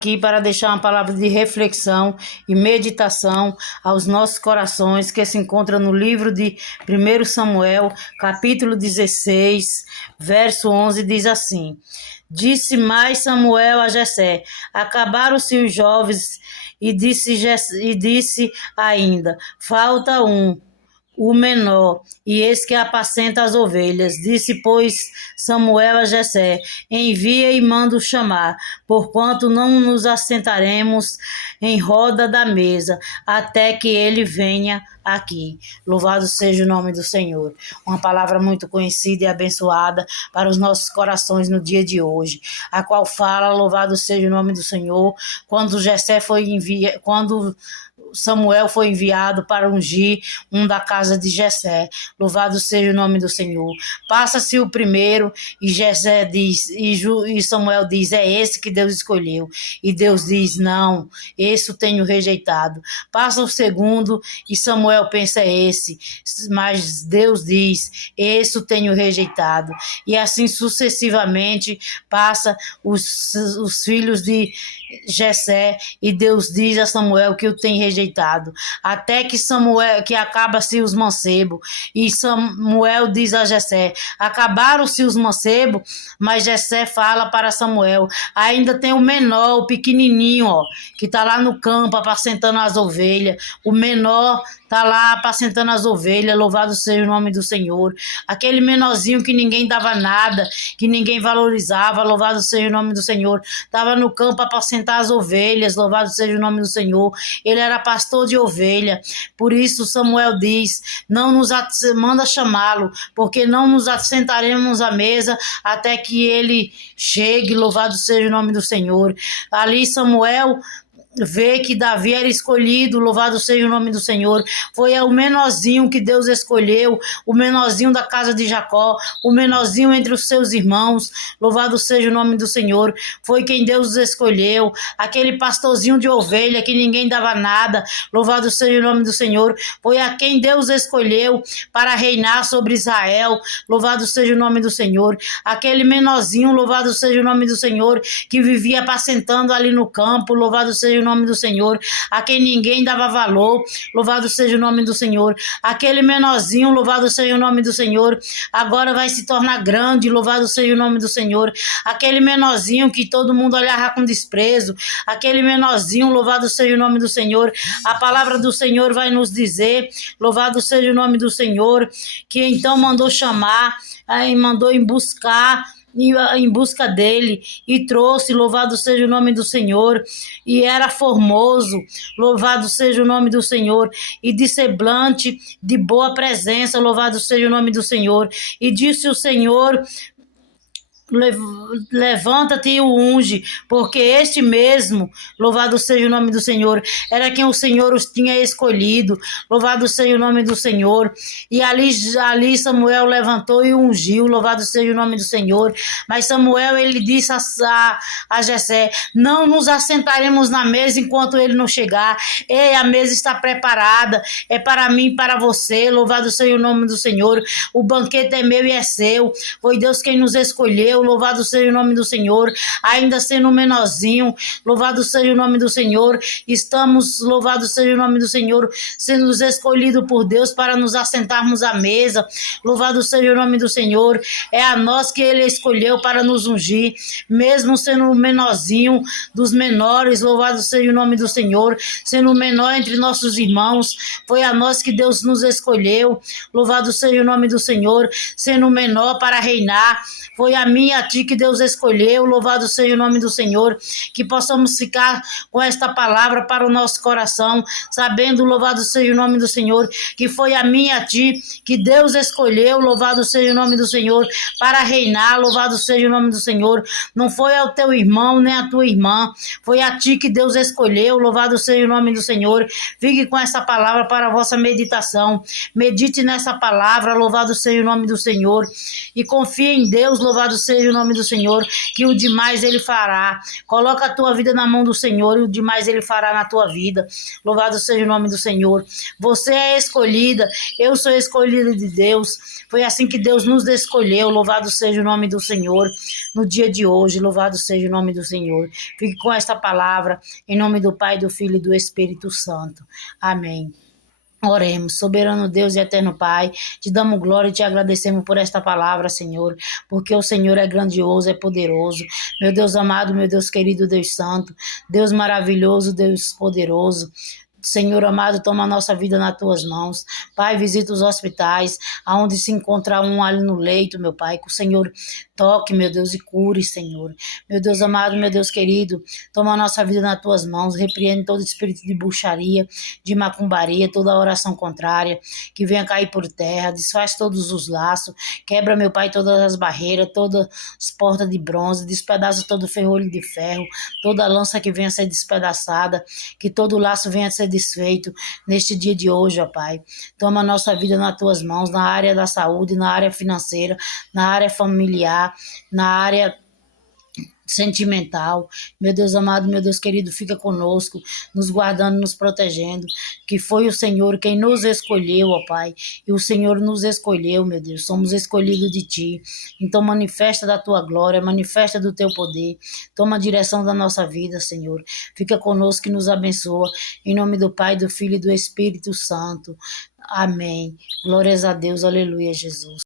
Aqui para deixar uma palavra de reflexão e meditação aos nossos corações, que se encontra no livro de 1 Samuel, capítulo 16, verso 11, diz assim: Disse mais Samuel a Jessé: acabaram-se os jovens, e disse ainda: falta um, o menor, e esse que apacenta as ovelhas. Disse, pois, Samuel a Jessé: envia e manda chamar, porquanto não nos assentaremos em roda da mesa, até que ele venha aqui. Louvado seja o nome do Senhor. Uma palavra muito conhecida e abençoada para os nossos corações no dia de hoje, a qual fala: louvado seja o nome do Senhor. Quando Samuel foi enviado para ungir um da casa de Jessé. Louvado seja o nome do Senhor. Passa-se o primeiro e Jessé diz, e Samuel diz: é esse que Deus escolheu. E Deus diz: não, esse eu tenho rejeitado. Passa o segundo e Samuel pensa: é esse. Mas Deus diz: esse eu tenho rejeitado. E assim sucessivamente passa os filhos de Jessé, e Deus diz a Samuel que o tem rejeitado, até que acaba-se os mancebos, e Samuel diz a Jessé: acabaram-se os mancebos, mas Jessé fala para Samuel: ainda tem o menor, o pequenininho, que está lá no campo apacentando as ovelhas. O menor está lá apacentando as ovelhas. Louvado seja o nome do Senhor. Aquele menorzinho que ninguém dava nada, que ninguém valorizava, louvado seja o nome do Senhor, estava no campo apacentar as ovelhas. Louvado seja o nome do Senhor. Ele era pastor de ovelha. Por isso Samuel diz: não nos manda chamá-lo, porque não nos assentaremos à mesa até que ele chegue. Louvado seja o nome do Senhor. Ali Samuel vê que Davi era escolhido. Louvado seja o nome do Senhor. Foi o menorzinho que Deus escolheu, o menorzinho da casa de Jacó, o menorzinho entre os seus irmãos. Louvado seja o nome do Senhor. Foi quem Deus escolheu, aquele pastorzinho de ovelha que ninguém dava nada. Louvado seja o nome do Senhor. Foi a quem Deus escolheu para reinar sobre Israel. Louvado seja o nome do Senhor. Aquele menorzinho, louvado seja o nome do Senhor, que vivia apacentando ali no campo. Louvado seja o nome do Senhor, a quem ninguém dava valor. Louvado seja o nome do Senhor. Aquele menorzinho, louvado seja o nome do Senhor, agora vai se tornar grande. Louvado seja o nome do Senhor. Aquele menorzinho que todo mundo olhava com desprezo, aquele menorzinho, louvado seja o nome do Senhor. A palavra do Senhor vai nos dizer, louvado seja o nome do Senhor, que então mandou chamar, aí mandou em busca dele, e trouxe. Louvado seja o nome do Senhor. E era formoso, louvado seja o nome do Senhor, e de semblante de boa presença. Louvado seja o nome do Senhor. E disse o Senhor: levanta-te e o unge, porque este mesmo, louvado seja o nome do Senhor, era quem o Senhor os tinha escolhido. Louvado seja o nome do Senhor. E ali Samuel levantou e ungiu. Louvado seja o nome do Senhor. Mas Samuel, ele disse a Jessé: não nos assentaremos na mesa enquanto ele não chegar. Ei, a mesa está preparada, é para mim e para você. Louvado seja o nome do Senhor. O banquete é meu e é seu. Foi Deus quem nos escolheu. Louvado seja o nome do Senhor. Ainda sendo menorzinho, louvado seja o nome do Senhor. Estamos, louvado seja o nome do Senhor, sendo escolhidos por Deus para nos assentarmos à mesa. Louvado seja o nome do Senhor. É a nós que ele escolheu para nos ungir, mesmo sendo o menorzinho dos menores. Louvado seja o nome do Senhor. Sendo o menor entre nossos irmãos, foi a nós que Deus nos escolheu. Louvado seja o nome do Senhor. Sendo o menor para reinar, foi a mim e a ti que Deus escolheu. Louvado seja o nome do Senhor. Que possamos ficar com esta palavra para o nosso coração, sabendo, louvado seja o nome do Senhor, que foi a mim e a ti que Deus escolheu. Louvado seja o nome do Senhor, para reinar. Louvado seja o nome do Senhor. Não foi ao teu irmão nem à tua irmã, foi a ti que Deus escolheu. Louvado seja o nome do Senhor. Fique com essa palavra para a vossa meditação. Medite nessa palavra. Louvado seja o nome do Senhor. E confie em Deus. Louvado seja seja o nome do Senhor, que o demais Ele fará. Coloca a tua vida na mão do Senhor e o demais Ele fará na tua vida. Louvado seja o nome do Senhor. Você é escolhida, eu sou escolhida de Deus. Foi assim que Deus nos escolheu. Louvado seja o nome do Senhor no dia de hoje. Louvado seja o nome do Senhor. Fique com esta palavra, em nome do Pai, do Filho e do Espírito Santo. Amém. Oremos, soberano Deus e eterno Pai, te damos glória e te agradecemos por esta palavra, Senhor, porque o Senhor é grandioso, é poderoso, meu Deus amado, meu Deus querido, Deus santo, Deus maravilhoso, Deus poderoso. Senhor amado, toma a nossa vida nas tuas mãos. Pai, visita os hospitais, aonde se encontra um ali no leito, meu Pai, que o Senhor toque, meu Deus, e cure, Senhor. Meu Deus amado, meu Deus querido, toma a nossa vida nas tuas mãos, repreende todo espírito de bruxaria, de macumbaria, toda oração contrária, que venha cair por terra, desfaz todos os laços, quebra, meu Pai, todas as barreiras, todas as portas de bronze, despedaça todo o ferrolho de ferro, toda lança que venha a ser despedaçada, que todo laço venha a ser desfeito neste dia de hoje, ó Pai. Toma a nossa vida nas tuas mãos, na área da saúde, na área financeira, na área familiar, na área sentimental. Meu Deus amado, meu Deus querido, fica conosco, nos guardando, nos protegendo, que foi o Senhor quem nos escolheu, ó Pai, e o Senhor nos escolheu, meu Deus, somos escolhidos de Ti, então manifesta da Tua glória, manifesta do Teu poder, toma a direção da nossa vida, Senhor, fica conosco e nos abençoa, em nome do Pai, do Filho e do Espírito Santo, amém, glórias a Deus, aleluia, Jesus.